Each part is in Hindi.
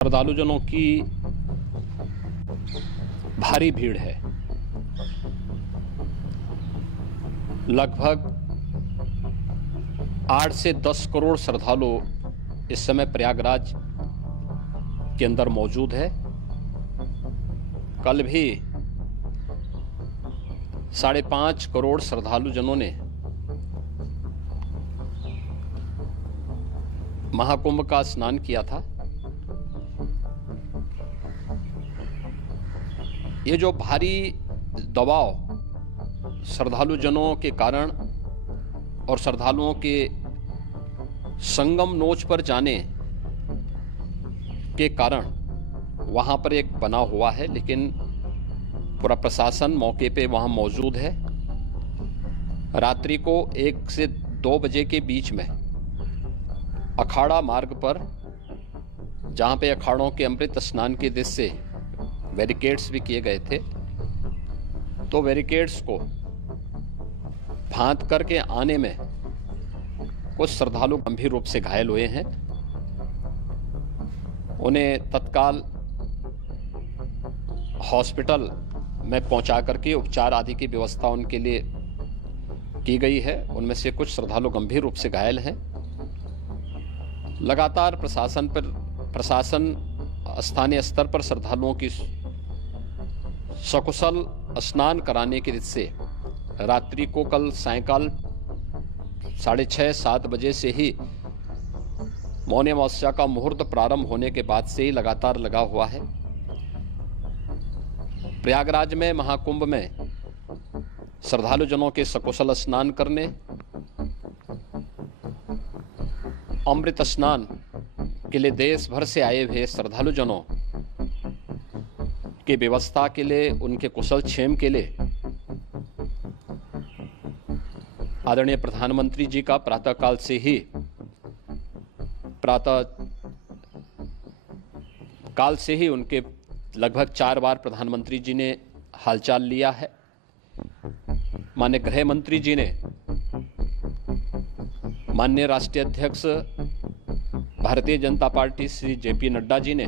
श्रद्धालुजनों की भारी भीड़ है। लगभग 8 से 10 करोड़ श्रद्धालु इस समय प्रयागराज के अंदर मौजूद है। कल भी 5.5 करोड़ श्रद्धालुजनों ने महाकुंभ का स्नान किया था। ये जो भारी दबाव श्रद्धालुजनों के कारण और श्रद्धालुओं के संगम नोच पर जाने के कारण वहां पर एक बना हुआ है, लेकिन पूरा प्रशासन मौके पे वहां मौजूद है। रात्रि को 1 से 2 बजे के बीच में अखाड़ा मार्ग पर, जहां पे अखाड़ों के अमृत स्नान के दृश्य से बैरिकेड्स भी किए गए थे, तो बैरिकेड्स को फांद करके आने में कुछ श्रद्धालु गंभीर रूप से घायल हुए हैं। उन्हें तत्काल हॉस्पिटल में पहुंचा करके उपचार आदि की व्यवस्था उनके लिए की गई है। उनमें से कुछ श्रद्धालु गंभीर रूप से घायल हैं। लगातार प्रशासन स्थानीय स्तर पर श्रद्धालुओं की सकुशल स्नान कराने के से रात्रि को कल सायंकाल 6:30-7 बजे से ही मौनी अमावस्या का मुहूर्त प्रारंभ होने के बाद से ही लगातार लगा हुआ है। प्रयागराज में महाकुंभ में श्रद्धालुजनों के सकुशल स्नान करने, अमृत स्नान के लिए देश भर से आए हुए श्रद्धालुजनों की व्यवस्था के लिए, उनके कुशल क्षेम के लिए आदरणीय प्रधानमंत्री जी का प्रातःकाल से ही उनके लगभग 4 बार प्रधानमंत्री जी ने हालचाल लिया है। माननीय गृह मंत्री जी ने, माननीय राष्ट्रीय अध्यक्ष भारतीय जनता पार्टी श्री जेपी नड्डा जी ने,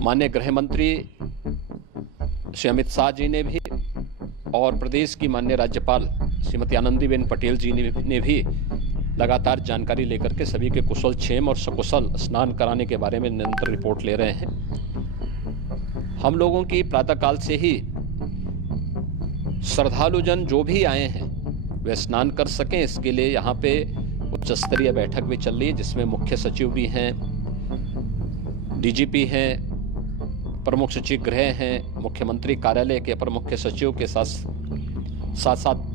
माननीय गृह मंत्री श्री अमित शाह जी ने भी, और प्रदेश की माननीय राज्यपाल श्रीमती आनंदीबेन पटेल जी ने भी लगातार जानकारी लेकर के सभी के कुशल क्षेम और सकुशल स्नान कराने के बारे में निरंतर रिपोर्ट ले रहे हैं। हम लोगों की प्रातःकाल से ही श्रद्धालुजन जो भी आए हैं वे स्नान कर सकें, इसके लिए यहाँ पे उच्च स्तरीय बैठक भी चल रही है, जिसमें मुख्य सचिव भी हैं, डीजीपी हैं, प्रमुख सचिव गृह हैं, मुख्यमंत्री कार्यालय के अपर मुख्य सचिव के साथ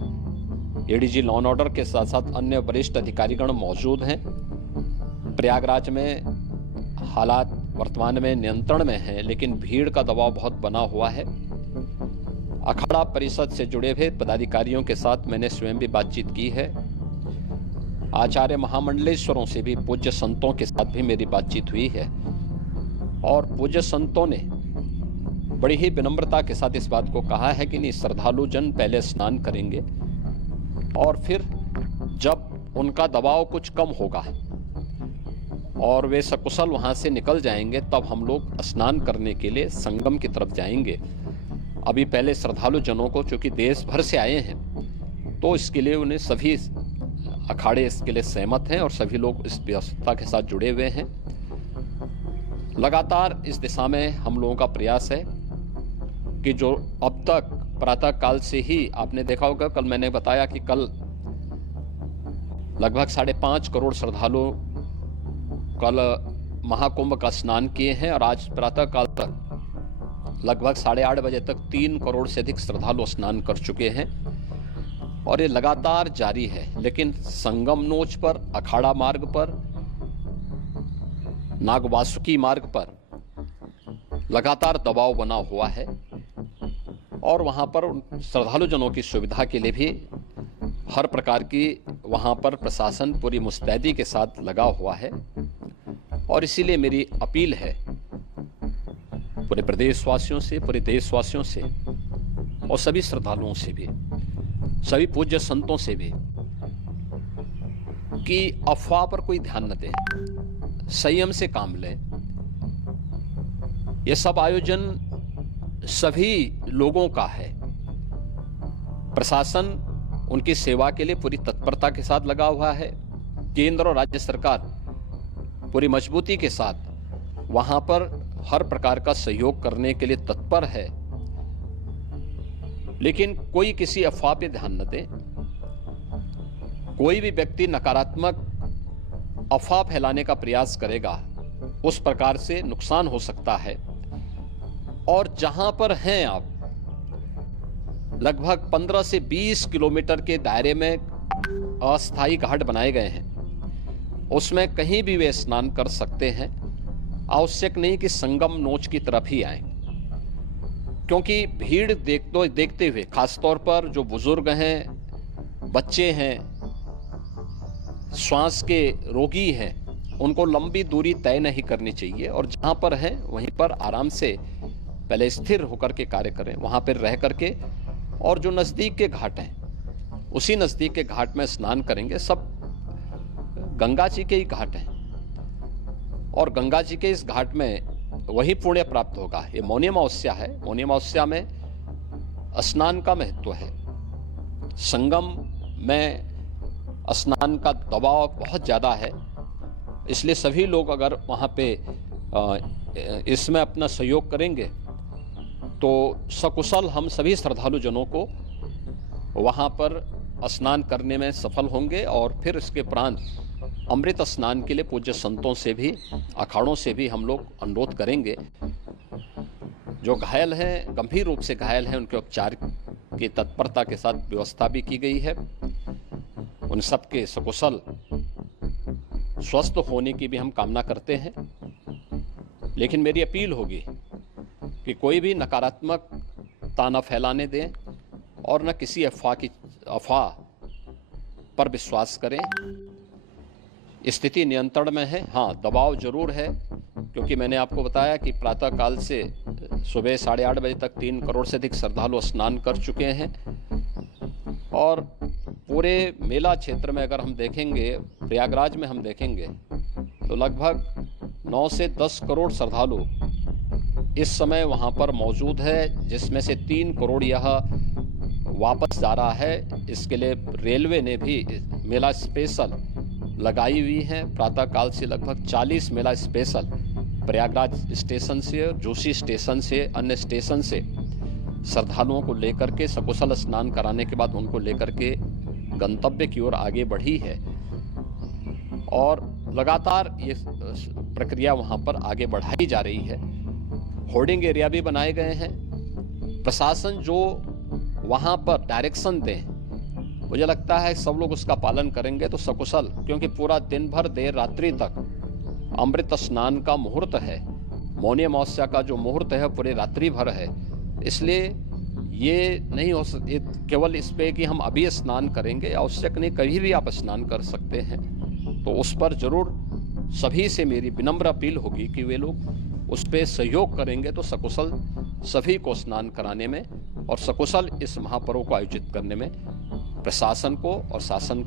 एडीजी लॉ एंड ऑर्डर के साथ साथ अन्य वरिष्ठ अधिकारीगण मौजूद हैं। प्रयागराज में हालात वर्तमान में नियंत्रण में हैं, लेकिन भीड़ का दबाव बहुत बना हुआ है। अखाड़ा परिषद से जुड़े हुए पदाधिकारियों के साथ मैंने स्वयं भी बातचीत की है। आचार्य महामंडलेश्वरों से भी, पूज्य संतों के साथ भी मेरी बातचीत हुई है, और पूज्य संतों ने बड़ी ही विनम्रता के साथ इस बात को कहा है कि नहीं, श्रद्धालुजन पहले स्नान करेंगे और फिर जब उनका दबाव कुछ कम होगा और वे सकुशल वहां से निकल जाएंगे, तब हम लोग स्नान करने के लिए संगम की तरफ जाएंगे। अभी पहले श्रद्धालुजनों को, चूंकि देश भर से आए हैं, तो इसके लिए उन्हें सभी अखाड़े इसके लिए सहमत हैं और सभी लोग इस व्यवस्था के साथ जुड़े हुए हैं। लगातार इस दिशा में हम लोगों का प्रयास है कि जो अब तक प्रातःकाल से ही आपने देखा होगा, कल मैंने बताया कि कल लगभग 5.5 करोड़ श्रद्धालु कल महाकुंभ का स्नान किए हैं, और आज प्रातःकाल तक लगभग 8:30 बजे तक 3 करोड़ से अधिक श्रद्धालु स्नान कर चुके हैं, और ये लगातार जारी है। लेकिन संगम नोच पर, अखाड़ा मार्ग पर, नागवासुकी मार्ग पर लगातार दबाव बना हुआ है, और वहां पर श्रद्धालुजनों की सुविधा के लिए भी हर प्रकार की वहां पर प्रशासन पूरी मुस्तैदी के साथ लगा हुआ है। और इसीलिए मेरी अपील है पूरे प्रदेशवासियों से, पूरे देशवासियों से, और सभी श्रद्धालुओं से भी, सभी पूज्य संतों से भी, कि अफवाह पर कोई ध्यान न दें। संयम से काम लें। ये सब आयोजन सभी लोगों का है। प्रशासन उनकी सेवा के लिए पूरी तत्परता के साथ लगा हुआ है। केंद्र और राज्य सरकार पूरी मजबूती के साथ वहां पर हर प्रकार का सहयोग करने के लिए तत्पर है। लेकिन कोई किसी अफवाह पे ध्यान न दे। कोई भी व्यक्ति नकारात्मक अफवाह फैलाने का प्रयास करेगा, उस प्रकार से नुकसान हो सकता है। और जहां पर हैं आप, लगभग 15 से 20 किलोमीटर के दायरे में अस्थायी घाट बनाए गए हैं। उसमें कहीं भी वे स्नान कर सकते हैं। आवश्यक नहीं कि संगम नोच की तरफ ही आएं, क्योंकि भीड़ देखते हुए, खासतौर पर जो बुजुर्ग हैं, बच्चे हैं, श्वास के रोगी हैं, उनको लंबी दूरी तय नहीं करनी चाहिए। और जहां पर हैं वहीं पर आराम से पहले स्थिर होकर के कार्य करें, वहां पर रह करके। और जो नजदीक के घाट हैं, उसी नजदीक के घाट में स्नान करेंगे। सब गंगा जी के ही घाट हैं और गंगा जी के इस घाट में वही पुण्य प्राप्त होगा। ये मौनी अमावस्या है। मौनी अमावस्या में स्नान का महत्व है। संगम में स्नान का दबाव बहुत ज्यादा है, इसलिए सभी लोग अगर वहां पे इसमें अपना सहयोग करेंगे तो सकुशल हम सभी श्रद्धालु जनों को वहां पर स्नान करने में सफल होंगे। और फिर इसके उपरांत अमृत स्नान के लिए पूज्य संतों से भी, अखाड़ों से भी हम लोग अनुरोध करेंगे। जो घायल हैं, गंभीर रूप से घायल हैं, उनके उपचार की तत्परता के साथ व्यवस्था भी की गई है। उन सबके सकुशल स्वस्थ होने की भी हम कामना करते हैं। लेकिन मेरी अपील होगी कि कोई भी नकारात्मकता न फैलाने दें और न किसी अफवाह पर विश्वास करें। स्थिति नियंत्रण में है। हाँ, दबाव जरूर है, क्योंकि मैंने आपको बताया कि प्रातःकाल से सुबह 8:30 बजे तक 3 करोड़ से अधिक श्रद्धालु स्नान कर चुके हैं। और पूरे मेला क्षेत्र में अगर हम देखेंगे, प्रयागराज में हम देखेंगे तो लगभग 9 से 10 करोड़ श्रद्धालु इस समय वहां पर मौजूद है, जिसमें से 3 करोड़ यह वापस जा रहा है। इसके लिए रेलवे ने भी मेला स्पेशल लगाई हुई है। प्रातःकाल से लगभग 40 मेला स्पेशल प्रयागराज स्टेशन से और जोशी स्टेशन से, अन्य स्टेशन से श्रद्धालुओं को लेकर के सकुशल स्नान कराने के बाद उनको लेकर के गंतव्य की ओर आगे बढ़ी है। और लगातार ये प्रक्रिया वहां पर आगे बढ़ाई जा रही है। होर्डिंग एरिया भी बनाए गए हैं। प्रशासन जो वहां पर डायरेक्शन दें, मुझे लगता है सब लोग उसका पालन करेंगे तो सकुशल, क्योंकि पूरा दिन भर देर रात्रि तक अमृत स्नान का मुहूर्त है। मौनी अमावस्या का जो मुहूर्त है पूरे रात्रि भर है। इसलिए ये नहीं हो सकते केवल इस पे कि हम अभी स्नान करेंगे। आवश्यक नहीं, कभी भी आप स्नान कर सकते हैं। तो उस पर जरूर सभी से मेरी विनम्र अपील होगी कि वे लोग उस पर सहयोग करेंगे तो सकुशल सभी को स्नान कराने में और सकुशल इस महापर्व को आयोजित करने में प्रशासन को और शासन